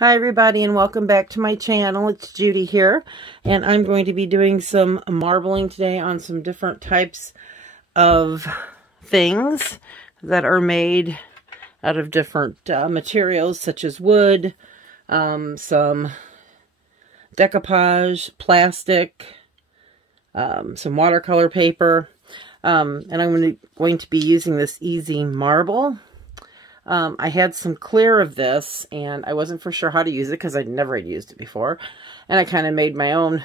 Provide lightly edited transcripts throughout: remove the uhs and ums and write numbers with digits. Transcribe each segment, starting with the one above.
Hi everybody, and welcome back to my channel. It's Judy here, and I'm going to be doing some marbling today on some different types of things that are made out of different materials such as wood, some decoupage, plastic, some watercolor paper, and I'm going to be using this easy marble. I had some clear of this, and I wasn't for sure how to use it because I'd never used it before. And I kind of made my own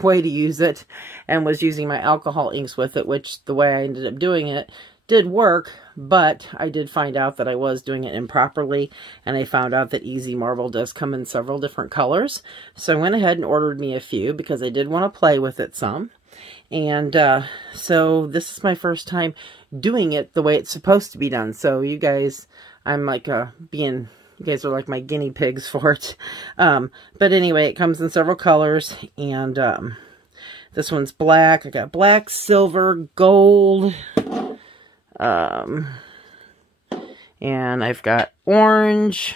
way to use it and was using my alcohol inks with it, which the way I ended up doing it did work, but I did find out that I was doing it improperly, and I found out that Easy Marble does come in several different colors. So I went ahead and ordered me a few because I did want to play with it some. And so this is my first time doing it the way it's supposed to be done. So you guys, I'm like you guys are like my guinea pigs for it. But anyway, it comes in several colors, and this one's black. I got black, silver, gold, and I've got orange,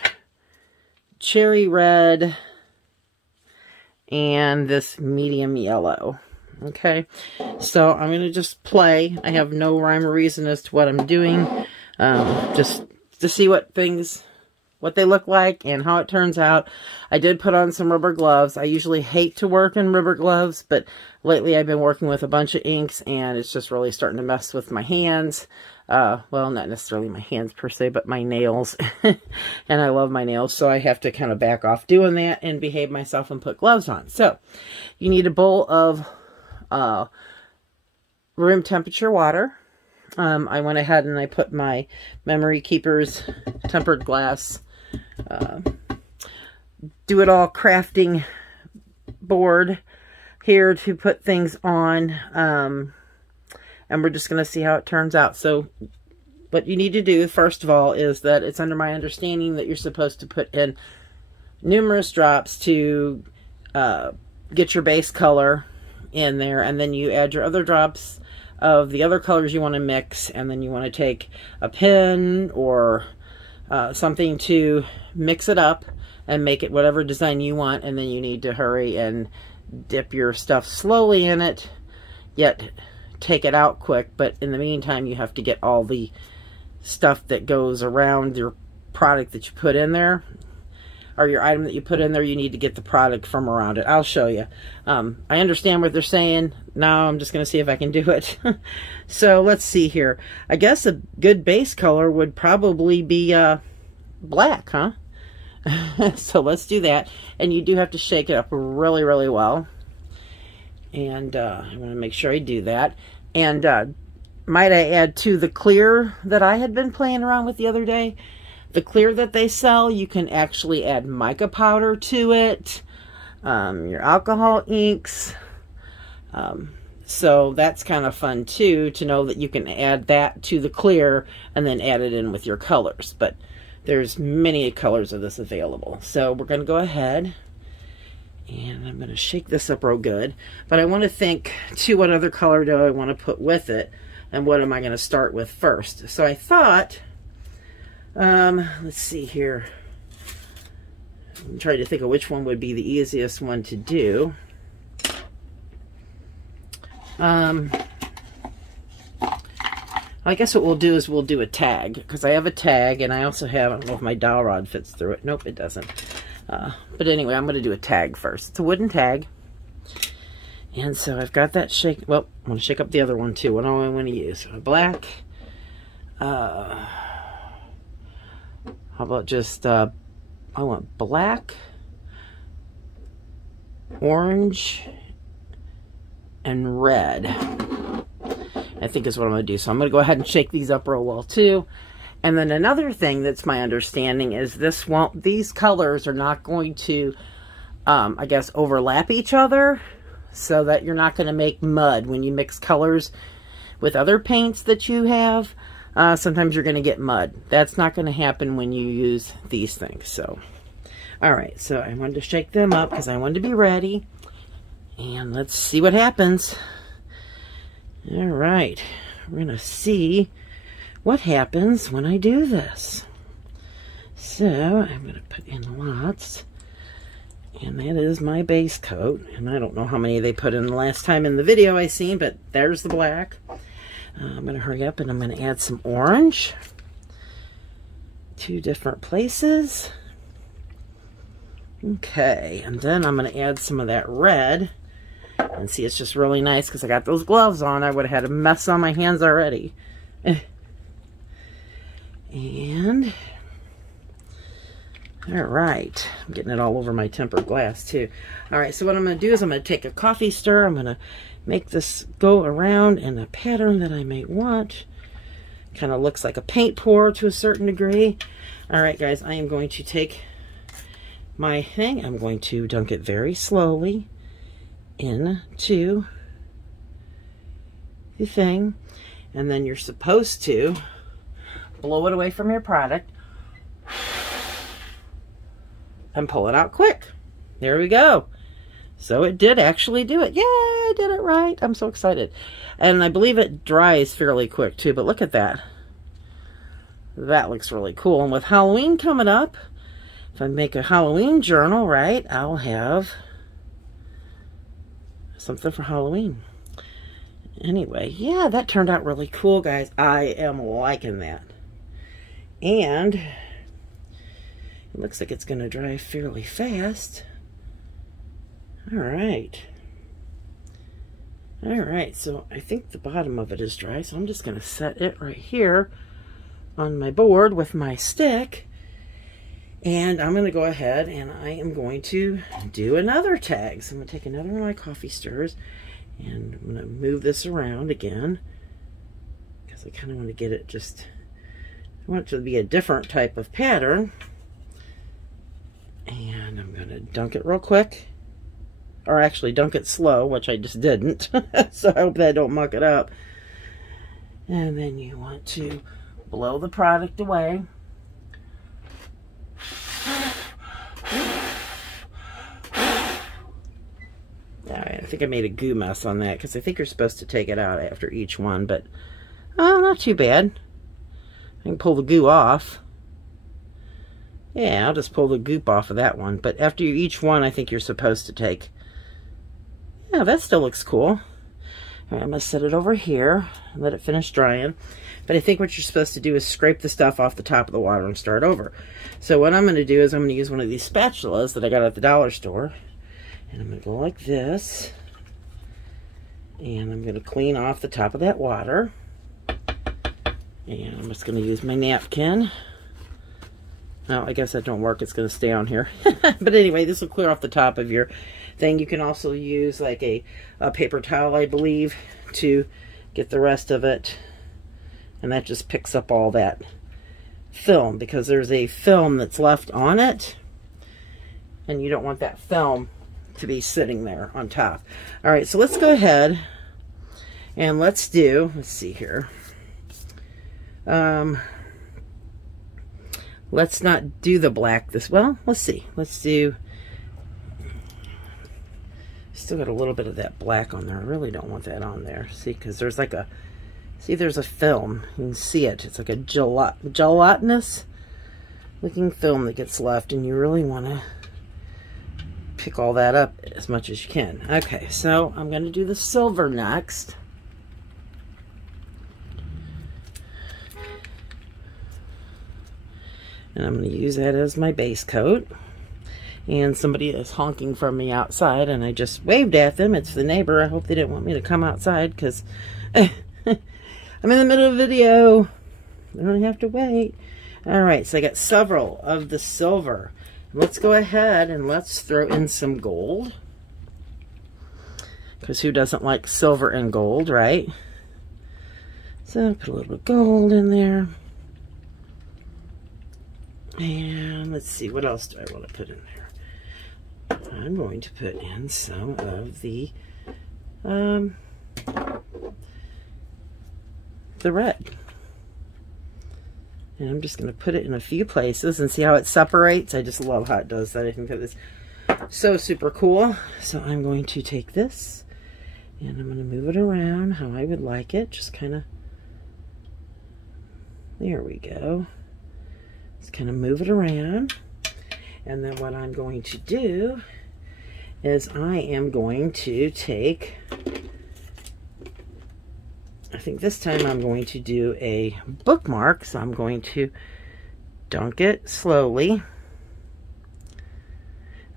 cherry red, and this medium yellow. Okay, so I'm going to just play. I have no rhyme or reason as to what I'm doing, just to see what they look like and how it turns out. I did put on some rubber gloves. I usually hate to work in rubber gloves, but lately I've been working with a bunch of inks, and it's just really starting to mess with my hands. Well, not necessarily my hands per se, but my nails. And I love my nails, so I have to kind of back off doing that and behave myself and put gloves on. So you need a bowl of room temperature water. I went ahead and I put my Memory Keepers tempered glass do it all crafting board here to put things on, and we're just going to see how it turns out. So what you need to do first of all is that it's under my understanding that you're supposed to put in numerous drops to get your base color in there, and then you add your other drops of the other colors you want to mix, and then you want to take a pen or something to mix it up and make it whatever design you want, and then you need to hurry and dip your stuff slowly in it, yet take it out quick. But in the meantime, you have to get all the stuff that goes around your product that you put in there, or your item that you put in there. You need to get the product from around it. I'll show you. I understand what they're saying. Now I'm just going to see if I can do it. So let's see here. I guess a good base color would probably be black, huh? So let's do that. And you do have to shake it up really, really well. And I want to make sure I do that. And might I add to the clear that I had been playing around with the other day, the clear that they sell, you can actually add mica powder to it, your alcohol inks. So that's kind of fun too, to know that you can add that to the clear and then add it in with your colors. But there's many colors of this available. So we're going to go ahead, and I'm going to shake this up real good. But I want to think too, what other color do I want to put with it, and what am I going to start with first? So I thought, let's see here. I'm trying to think of which one would be the easiest one to do. I guess what we'll do is we'll do a tag, because I have a tag, and I also have, I don't know if my dowel rod fits through it. Nope, it doesn't. But anyway, I'm going to do a tag first. It's a wooden tag. And so I've got that shake. Well, I'm going to shake up the other one too. What do I want to use? Black. How about just, I want black, orange, and red, I think is what I'm going to do. So I'm going to go ahead and shake these up real well too. And then another thing that's my understanding is these colors are not going to, I guess, overlap each other, so that you're not going to make mud when you mix colors with other paints that you have. Sometimes you're going to get mud. That's not going to happen when you use these things. So, all right. So I wanted to shake them up because I wanted to be ready. And let's see what happens. All right. We're going to see what happens when I do this. So I'm going to put in lots. And that is my base coat. And I don't know how many they put in the last time in the video I seen, but there's the black. I'm going to hurry up and I'm going to add some orange. 2 different places. Okay, and then I'm going to add some of that red. And see, it's just really nice because I got those gloves on. I would have had a mess on my hands already. And, all right. I'm getting it all over my tempered glass too. All right, so what I'm going to do is I'm going to take a coffee stir. I'm going to make this go around in a pattern that I may want. Kind of looks like a paint pour to a certain degree. All right, guys, I am going to take my thing. I'm going to dunk it very slowly into the thing, and then you're supposed to blow it away from your product and pull it out quick. There we go. So it did actually do it. Yay, I did it right. I'm so excited. And I believe it dries fairly quick too, but look at that. That looks really cool. And with Halloween coming up, if I make a Halloween journal, right, I'll have something for Halloween. Anyway, yeah, that turned out really cool, guys. I am liking that. And it looks like it's going to dry fairly fast. All right. All right, so I think the bottom of it is dry, so I'm just going to set it right here on my board with my stick. And I'm going to go ahead and I am going to do another tag. So I'm going to take another one of my coffee stirs and I'm going to move this around again because I kind of want to get it just, I want it to be a different type of pattern. And I'm going to dunk it real quick, or actually dunk it slow, which I just didn't. So I hope that I don't muck it up. And then you want to blow the product away. I think I made a goo mess on that because I think you're supposed to take it out after each one, but not too bad. I can pull the goo off. Yeah, I'll just pull the goop off of that one, but after each one I think you're supposed to take. Yeah, that still looks cool. All right, I'm going to set it over here and let it finish drying. But I think what you're supposed to do is scrape the stuff off the top of the water and start over. So what I'm going to do is I'm going to use one of these spatulas that I got at the dollar store. And I'm going to go like this. And I'm going to clean off the top of that water. And I'm just going to use my napkin. No, I guess that don't work. It's going to stay on here. But anyway, this will clear off the top of your thing. You can also use like a paper towel, I believe, to get the rest of it. And that just picks up all that film because there's a film that's left on it. And you don't want that film to be sitting there on top. All right, so let's go ahead and let's see here. Let's not do the black well, let's see. Let's do, still got a little bit of that black on there. I really don't want that on there. See, because there's like a, see, there's a film. You can see it. It's like a gelatinous looking film that gets left, and you really want to pick all that up as much as you can. Okay, so I'm going to do the silver next. And I'm going to use that as my base coat. And somebody is honking from me outside, and I just waved at them. It's the neighbor. I hope they didn't want me to come outside because I'm in the middle of a video. I don't have to wait. All right, so I got several of the silver. Let's go ahead and let's throw in some gold. Because who doesn't like silver and gold, right? So put a little bit of gold in there. And let's see, what else do I want to put in there? I'm going to put in some of the red. And I'm just going to put it in a few places and see how it separates. I just love how it does that. I think that is so super cool. So I'm going to take this and I'm going to move it around how I would like it. Just kind of, there we go. Just kind of move it around. And then what I'm going to do is I am going to take, I think this time I'm going to do a bookmark. So I'm going to dunk it slowly.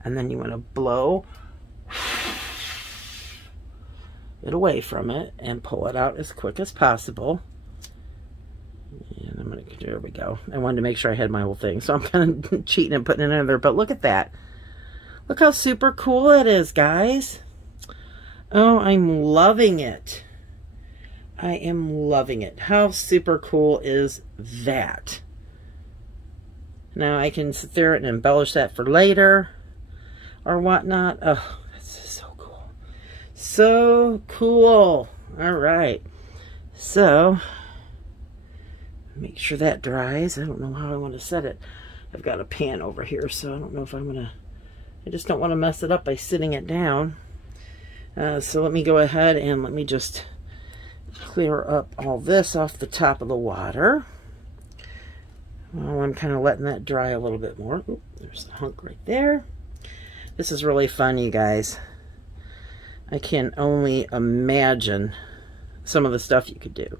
And then you want to blow it away from it and pull it out as quick as possible. And I'm going to, there we go. I wanted to make sure I had my whole thing. So I'm kind of cheating and putting it in there. But look at that. Look how super cool it is, guys. Oh, I'm loving it. I am loving it. How super cool is that? Now I can sit there and embellish that for later or whatnot. Oh, that's just so cool. So cool. All right. So, make sure that dries. I don't know how I want to set it. I've got a pan over here, so I don't know if I'm going to, I just don't want to mess it up by sitting it down. So let me go ahead and let me just clear up all this off the top of the water. Well, I'm kind of letting that dry a little bit more. Oop, there's a hunk right there. This is really fun, you guys. I can only imagine some of the stuff you could do.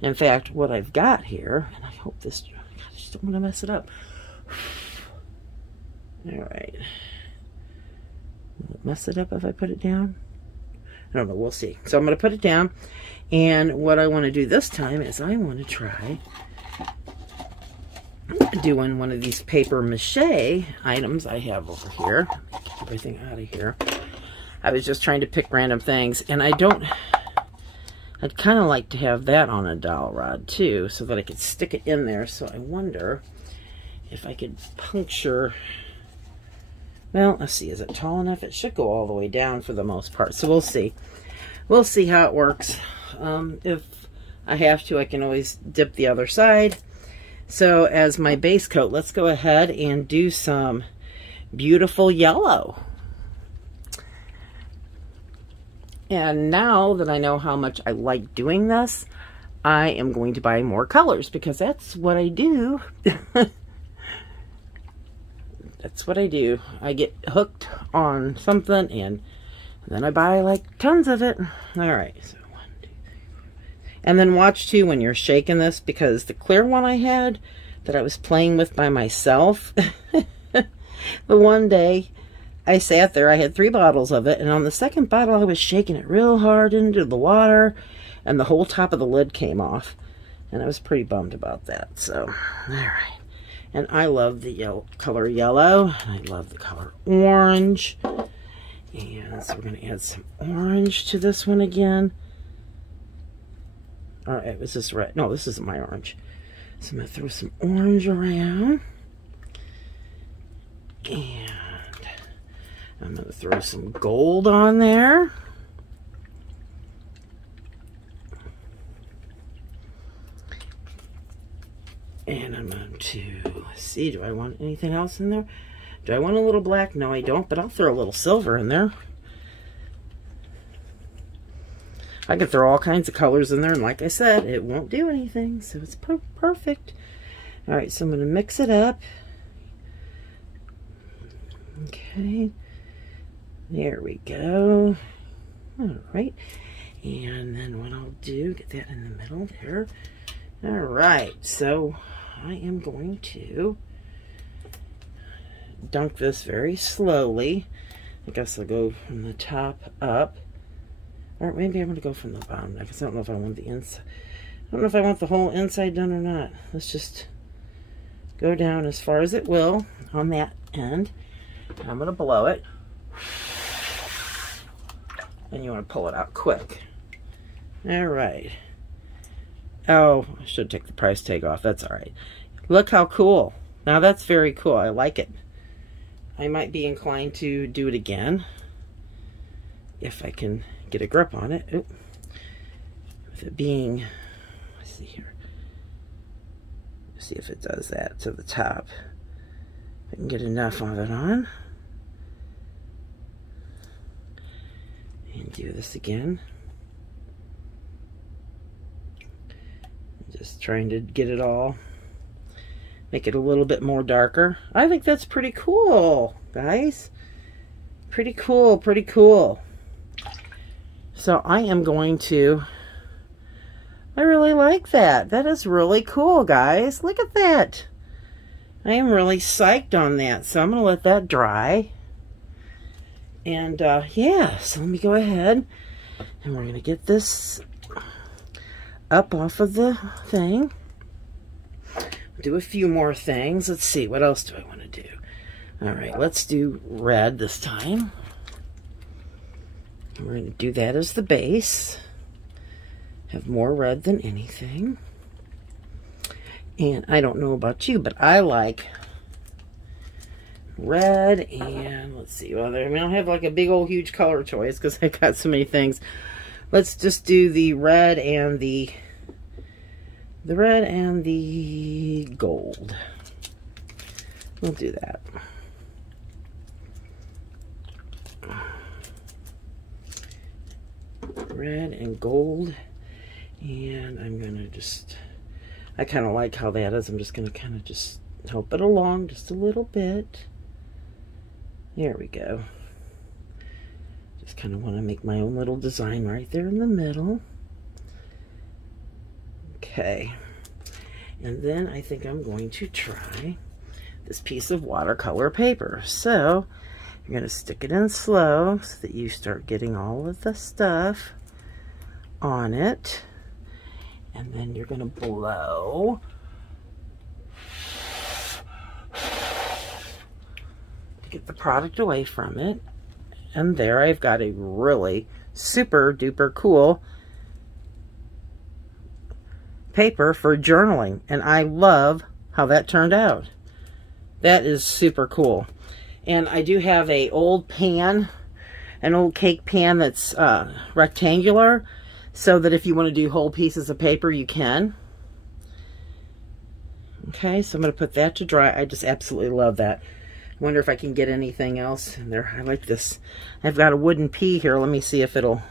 In fact, what I've got here, and I hope this, I just don't want to mess it up. All right. Will it mess it up if I put it down? I don't know, we'll see. So I'm going to put it down, and what I want to do this time is I want to try doing one of these paper mache items I have over here. Get everything out of here. I was just trying to pick random things, and I'd kind of like to have that on a dowel rod too, so that I could stick it in there. So I wonder if I could puncture, well, let's see, is it tall enough? It should go all the way down for the most part, so we'll see. We'll see how it works. If I have to, I can always dip the other side. So as my base coat, let's go ahead and do some beautiful yellow. And now that I know how much I like doing this, I am going to buy more colors, because that's what I do. That's what I do. I get hooked on something, and then I buy like tons of it. All right, so 1, 2, 3, 4. And then watch too when you're shaking this, because the clear one I had that I was playing with by myself, the one day I sat there, I had 3 bottles of it, and on the second bottle I was shaking it real hard into the water, and the whole top of the lid came off, and I was pretty bummed about that. So, all right. And I love the color yellow. I love the color orange. And so we're going to add some orange to this one again. All right, was this red? No, this isn't my orange. So I'm going to throw some orange around. And I'm going to throw some gold on there. And I'm going to see, do I want anything else in there? Do I want a little black? No, I don't, but I'll throw a little silver in there. I could throw all kinds of colors in there, and like I said, it won't do anything, so it's perfect. All right, so I'm going to mix it up. Okay. There we go. All right. And then what I'll do, get that in the middle there. All right, so I am going to dunk this very slowly. I guess I'll go from the top up. Or maybe I'm going to go from the bottom. I guess I don't know if I want the inside. I don't know if I want the whole inside done or not. Let's just go down as far as it will on that end. I'm going to blow it. And you want to pull it out quick. All right. Oh, I should take the price tag off. That's all right. Look how cool. Now that's very cool. I like it. I might be inclined to do it again if I can get a grip on it. Oop. With it being, let's see here. Let's see if it does that to the top. If I can get enough of it on. And do this again. Just trying to get it all. Make it a little bit more darker. I think that's pretty cool, guys. Pretty cool, pretty cool. So I am going to, I really like that. That is really cool, guys. Look at that. I am really psyched on that. So I'm going to let that dry. And yeah, so let me go ahead and we're going to get this up off of the thing. Do a few more things. Let's see, what else do I want to do? All right, let's do red this time. We're going to do that as the base. Have more red than anything. And I don't know about you, but I like red and let's see. Well, I don't have like a big old huge color choice because I got so many things. Let's just do the red and the gold. We'll do that. Red and gold. And I'm going to just, I kind of like how that is. I'm just going to kind of just help it along just a little bit. There we go. Just kind of want to make my own little design right there in the middle. Okay. And then I think I'm going to try this piece of watercolor paper. So you're going to stick it in slow so that you start getting all of the stuff on it. And then you're going to blow. To get the product away from it. And there I've got a really super duper cool paper for journaling. And I love how that turned out. That is super cool. And I do have a old pan, an old cake pan that's rectangular, so that if you want to do whole pieces of paper, you can. Okay, so I'm going to put that to dry. I just absolutely love that. I wonder if I can get anything else in there. I like this. I've got a wooden pea here. Let me see if it'll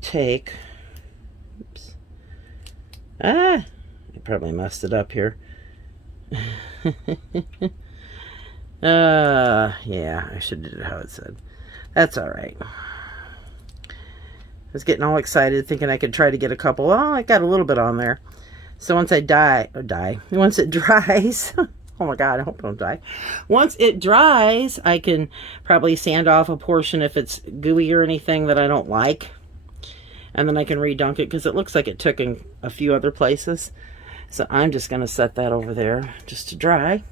take. Oops. Ah, I probably messed it up here. Yeah, I should do it how it said. That's all right. I was getting all excited thinking I could try to get a couple. Oh, I got a little bit on there. So once I once it dries, oh my God, I hope I don't die. Once it dries, I can probably sand off a portion if it's gooey or anything that I don't like. And then I can redunk it because it looks like it took in a few other places. So I'm just going to set that over there just to dry.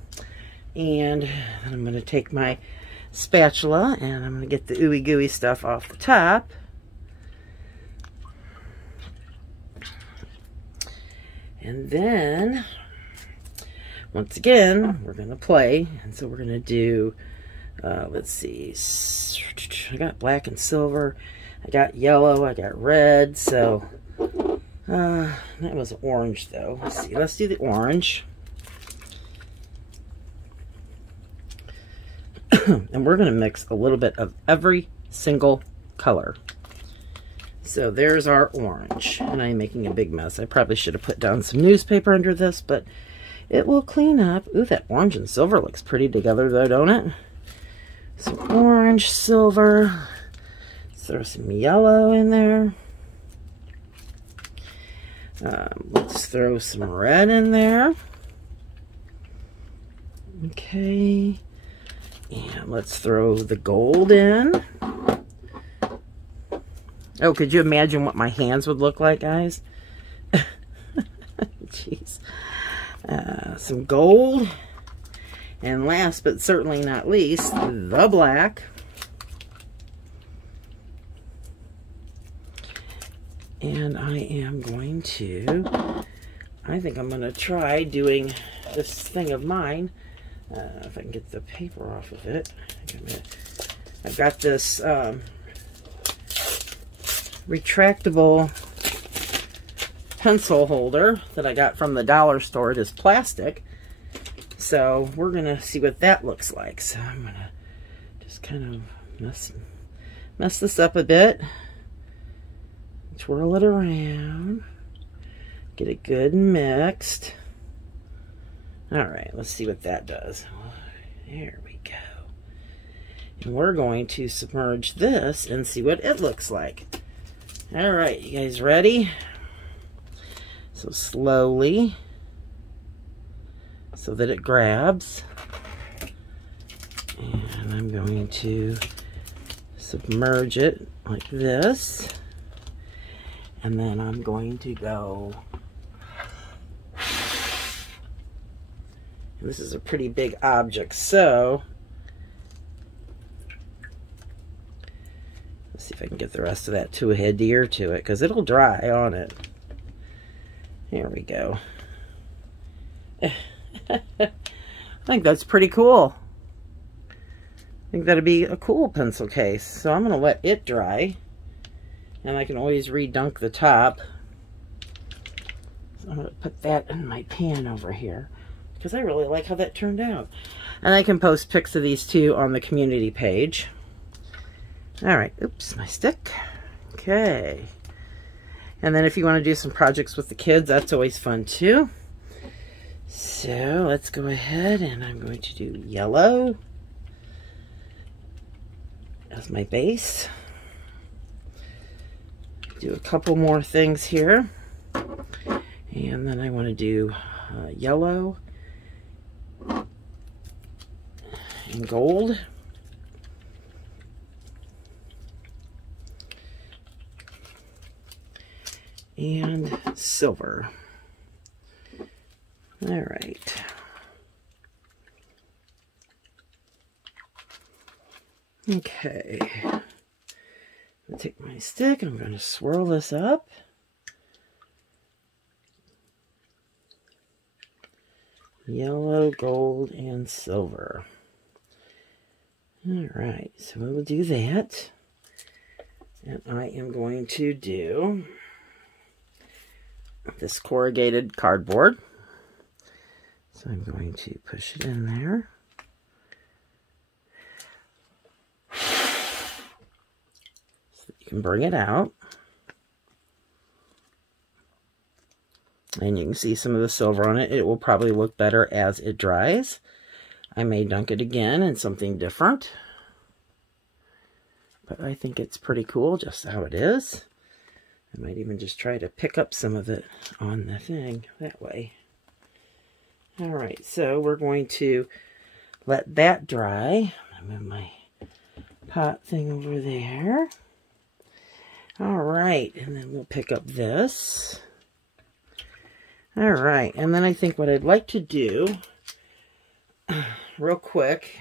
And then I'm going to take my spatula and I'm going to get the ooey gooey stuff off the top. And then, once again, we're going to play. And so we're going to do, let's see, I got black and silver, I got yellow, I got red, so that was orange though. Let's see, let's do the orange. And we're going to mix a little bit of every single color. So there's our orange, and I'm making a big mess. I probably should have put down some newspaper under this, but it will clean up. Ooh, that orange and silver looks pretty together though, don't it? So orange, silver, let's throw some yellow in there. Let's throw some red in there. Okay, and let's throw the gold in. Oh, could you imagine what my hands would look like, guys? Jeez. Some gold. And last but certainly not least, the black. And I am going to, I think I'm going to try doing this thing of mine. If I can get the paper off of it. I've got this retractable pencil holder that I got from the dollar store. It is plastic. So we're going to see what that looks like. So I'm going to just kind of mess this up a bit. Twirl it around. Get it good and mixed. All right, let's see what that does. There we go. And we're going to submerge this and see what it looks like. All right, you guys ready? So slowly, so that it grabs. And I'm going to submerge it like this. And then I'm going to go. And this is a pretty big object, so let's see if I can get the rest of that to adhere to it, because it'll dry on it. Here we go. I think that's pretty cool. I think that'd be a cool pencil case. So I'm going to let it dry. And I can always redunk the top. So I'm going to put that in my pan over here, because I really like how that turned out. And I can post pics of these too on the community page. Alright, oops, my stick. Okay. And then if you want to do some projects with the kids, that's always fun too. So let's go ahead and I'm going to do yellow as my base. Do a couple more things here. And then I want to do yellow and gold. And silver. All right. Okay. I'm going to take my stick and I'm going to swirl this up. Yellow, gold, and silver. All right, so we'll do that. And I am going to do this corrugated cardboard. So I'm going to push it in there. So that you can bring it out. And you can see some of the silver on it. It will probably look better as it dries. I may dunk it again in something different. But I think it's pretty cool just how it is. I might even just try to pick up some of it on the thing that way. Alright, so we're going to let that dry. I move my pot thing over there. Alright, and then we'll pick up this. Alright, and then I think what I'd like to do, real quick,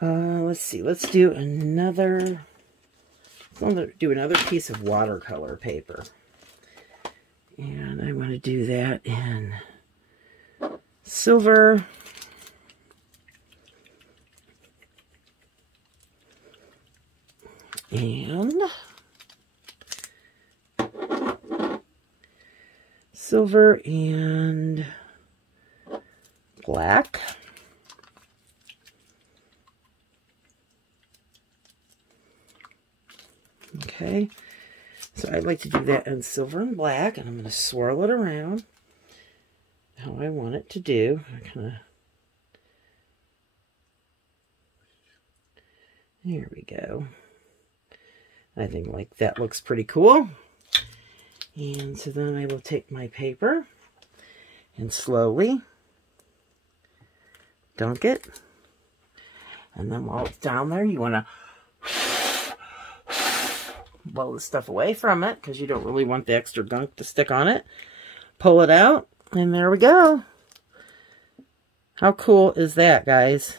let's see, let's do another piece of watercolor paper. And I want to do that in silver. And silver and black. Okay, so I'd like to do that in silver and black, and I'm going to swirl it around how I want it to do. There we go. I think like that looks pretty cool. And so then I will take my paper and slowly dunk it. And then while it's down there, you want to blow the stuff away from it, because you don't really want the extra gunk to stick on it. Pull it out, and there we go. How cool is that, guys?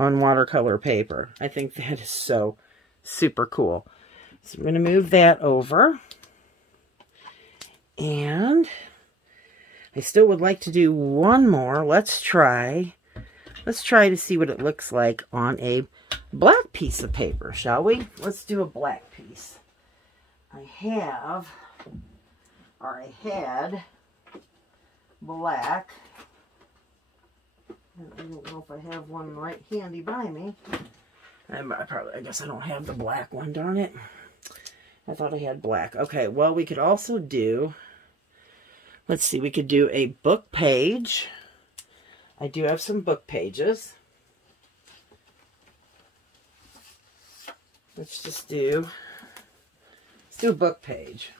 On watercolor paper. I think that is so super cool. So I'm going to move that over. And I still would like to do one more. Let's try to see what it looks like on a black piece of paper, shall we? Let's do a black piece. I had black. I don't know if I have one right handy by me. I guess I don't have the black one, darn it. I thought I had black. Okay, well, we could also do Let's see, we could do a book page. I do have some book pages. Let's do a book page.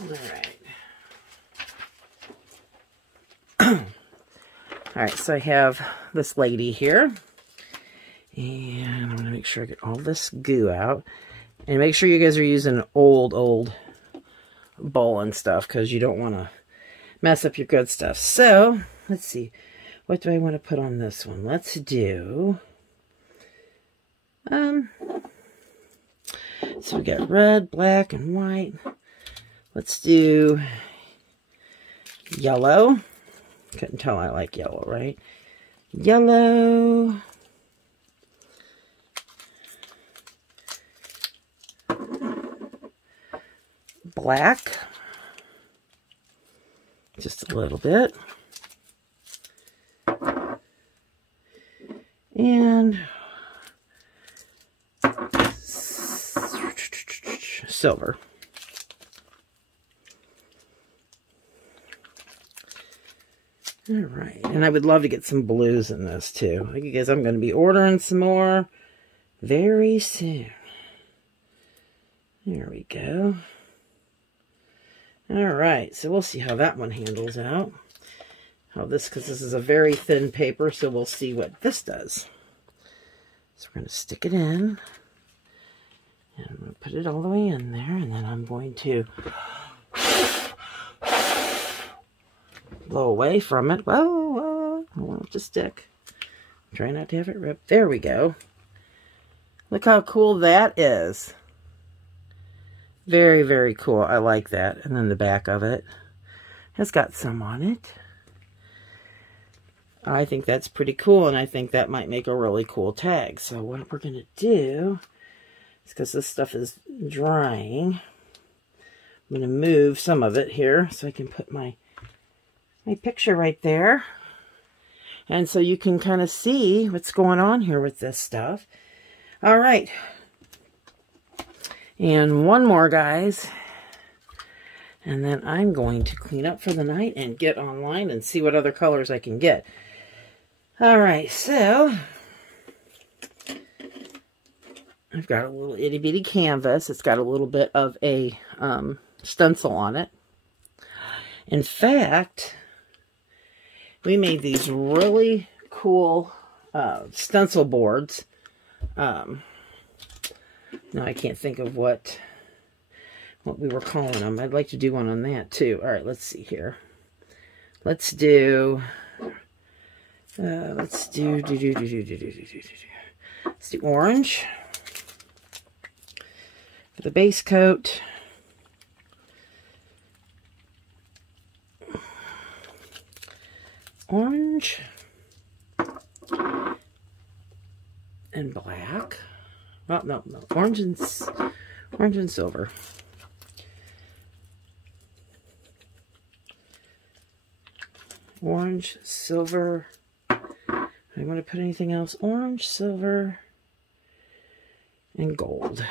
All right. All right, so I have this lady here. And I'm going to make sure I get all this goo out. And make sure you guys are using an old bowl and stuff, because you don't want to mess up your good stuff. So, let's see. What do I want to put on this one? Let's do... So we got red, black, and white. Let's do yellow. Couldn't tell I like yellow, right? Yellow. Black. Just a little bit. And silver. All right, and I would love to get some blues in this too. Because I'm going to be ordering some more very soon. There we go. All right, so we'll see how that one handles out. Because this is a very thin paper, so we'll see what this does. So we're going to stick it in. And I'm going to put it all the way in there, and then I'm going to blow away from it. Whoa, I want it to stick. Try not to have it rip. There we go. Look how cool that is. Very, very cool. I like that. And then the back of it has got some on it. I think that's pretty cool, and I think that might make a really cool tag. So what we're going to do is, because this stuff is drying, I'm going to move some of it here so I can put my picture right there. And so you can kind of see what's going on here with this stuff. All right. And one more, guys. And then I'm going to clean up for the night and get online and see what other colors I can get. All right, so I've got a little itty bitty canvas. It's got a little bit of a stencil on it. In fact, we made these really cool stencil boards. Now I can't think of what we were calling them. I'd like to do one on that too. All right, let's see here. Let's do orange for the base coat. Orange and black. Well, no, orange and silver. Orange, silver. I want to put anything else? Orange, silver, and gold.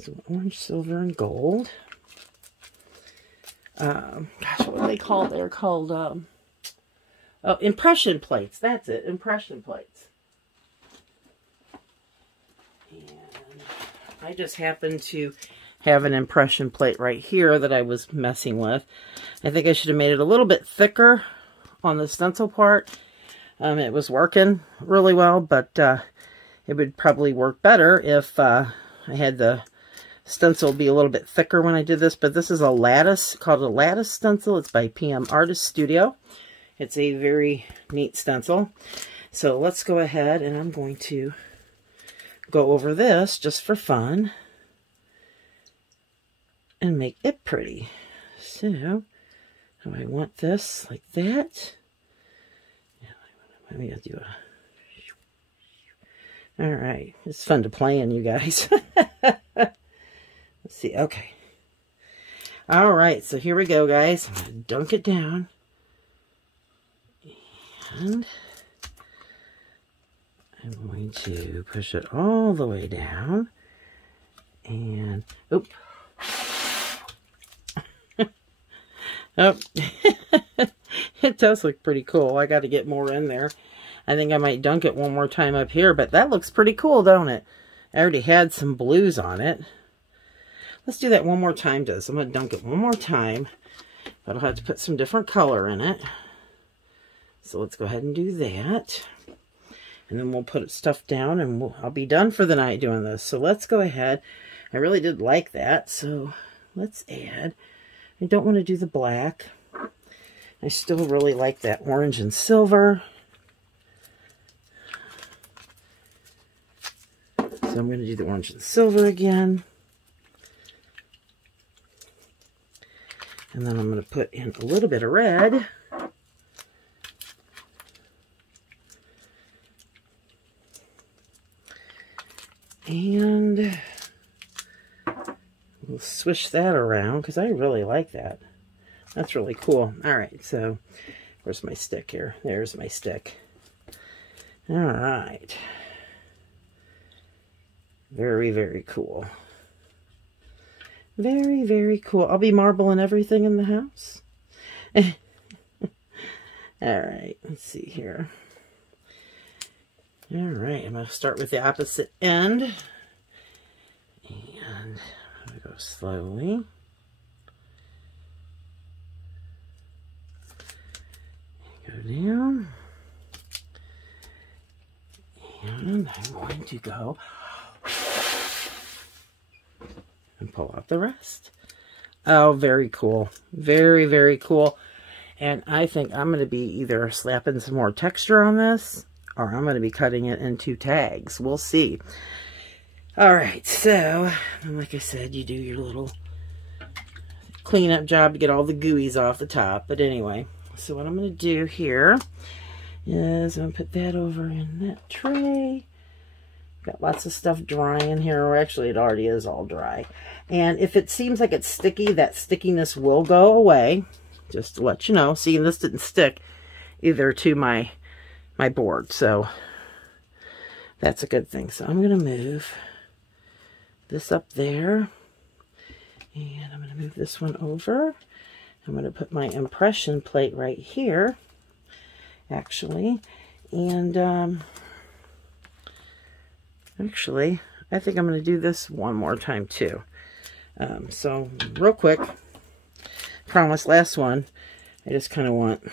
So orange, silver, and gold. Gosh, what are they called? They're called, oh, impression plates. That's it, impression plates. And I just happen to have an impression plate right here that I was messing with. I think I should have made it a little bit thicker on the stencil part. It was working really well, but it would probably work better if I had the stencil be a little bit thicker when I did this. But this is a lattice, called a Lattice Stencil. It's by PM Artist Studio. It's a very neat stencil. So let's go ahead, and I'm going to go over this just for fun and make it pretty. So I want this like that. Maybe I'll do a... All right. It's fun to play in, you guys. Let's see. Okay. All right. So here we go, guys. I'm going to dunk it down. And I'm going to push it all the way down. And, oop. Oh, it does look pretty cool. I got to get more in there. I think I might dunk it one more time up here, but that looks pretty cool, don't it? I already had some blues on it. Let's do that one more time, I'm going to dunk it one more time, but I'll have to put some different color in it. So let's go ahead and do that. And then we'll put stuff down, and I'll be done for the night doing this. So let's go ahead. I really did like that, so let's add. I don't want to do the black. I still really like that orange and silver. So I'm going to do the orange and silver again. And then I'm going to put in a little bit of red. And we'll swish that around because I really like that. That's really cool. All right, so where's my stick here? There's my stick. All right. Very, very cool. Very, very cool. I'll be marbling everything in the house. All right, let's see here. All right, I'm going to start with the opposite end. And I'm going to go slowly. Go down. And I'm going to go and pull out the rest. Oh, very cool. Very, very cool. And I think I'm going to be either slapping some more texture on this, or I'm going to be cutting it into tags. We'll see. All right, so like I said, you do your little cleanup job to get all the gooeys off the top. But anyway, so what I'm going to do here is I'm going to put that over in that tray. Got lots of stuff drying here, or actually it already is all dry. And if it seems like it's sticky, that stickiness will go away. Just to let you know. See, this didn't stick either to my board, so that's a good thing. So I'm going to move this up there, and I'm going to move this one over. I'm going to put my impression plate right here, actually, and actually, I think I'm going to do this one more time too. So real quick, promise, last one, I just kind of want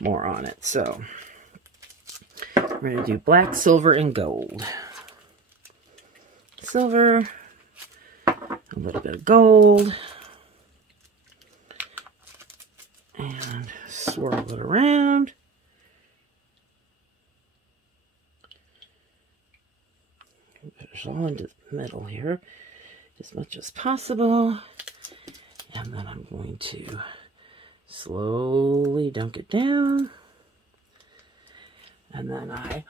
more on it. So we're going to do black, silver, and gold. Silver, a little bit of gold, and swirl it around. Put it all into the middle here as much as possible. And then I'm going to slowly dunk it down. And then I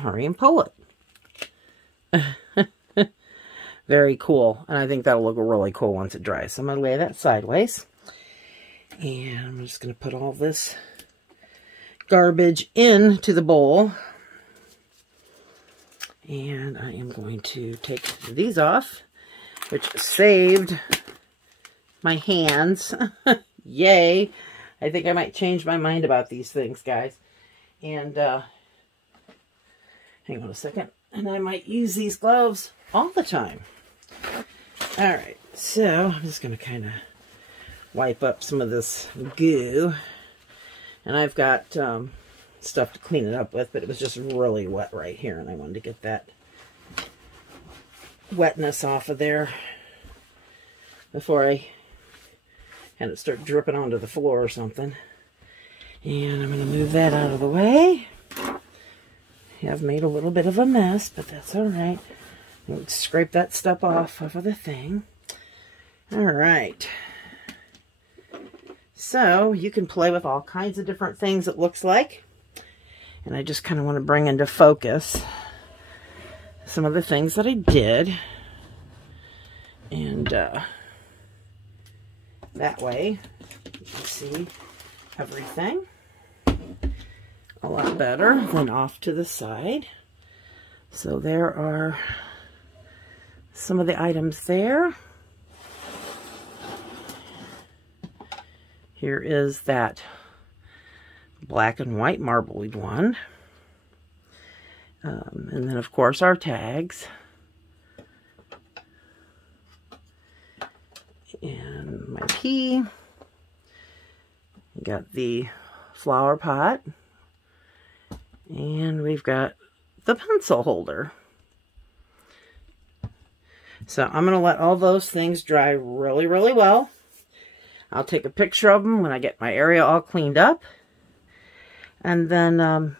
hurry and pull it. Very cool. And I think that'll look really cool once it dries. So I'm going to lay that sideways. And I'm just going to put all this garbage into the bowl. And I am going to take these off, which saved my hands. Yay. I think I might change my mind about these things, guys. And hang on a second. And I might use these gloves all the time. All right. So I'm just going to kind of wipe up some of this goo. And I've got stuff to clean it up with, but it was just really wet right here, and I wanted to get that wetness off of there before I had it start dripping onto the floor or something. And I'm going to move that out of the way. I've made a little bit of a mess, but that's all right. I'll scrape that stuff off of the thing. All right. So you can play with all kinds of different things, it looks like. And I just kind of want to bring into focus some of the things that I did. And that way you can see everything a lot better than off to the side. So there are some of the items there. Here is that black and white marbled one. And then, of course, our tags. And my pea. We got the flower pot. And we've got the pencil holder. So I'm going to let all those things dry really, really well. I'll take a picture of them when I get my area all cleaned up. And then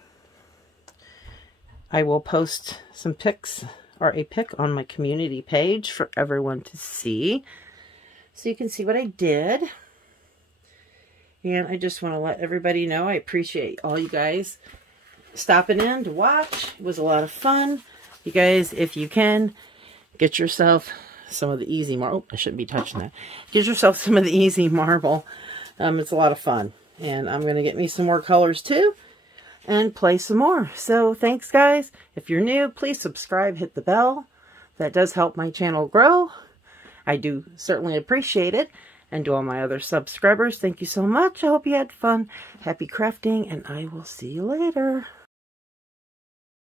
I will post some pics, or a pic on my community page for everyone to see. So you can see what I did. And I just want to let everybody know I appreciate all you guys stopping in to watch. It was a lot of fun. You guys, if you can, get yourself some of the easy marble. Oh, I shouldn't be touching that. Get yourself some of the easy marble. It's a lot of fun. And I'm going to get me some more colors too and play some more. So thanks, guys. If you're new, please subscribe, hit the bell. That does help my channel grow. I do certainly appreciate it. And to all my other subscribers, thank you so much. I hope you had fun. Happy crafting, and I will see you later.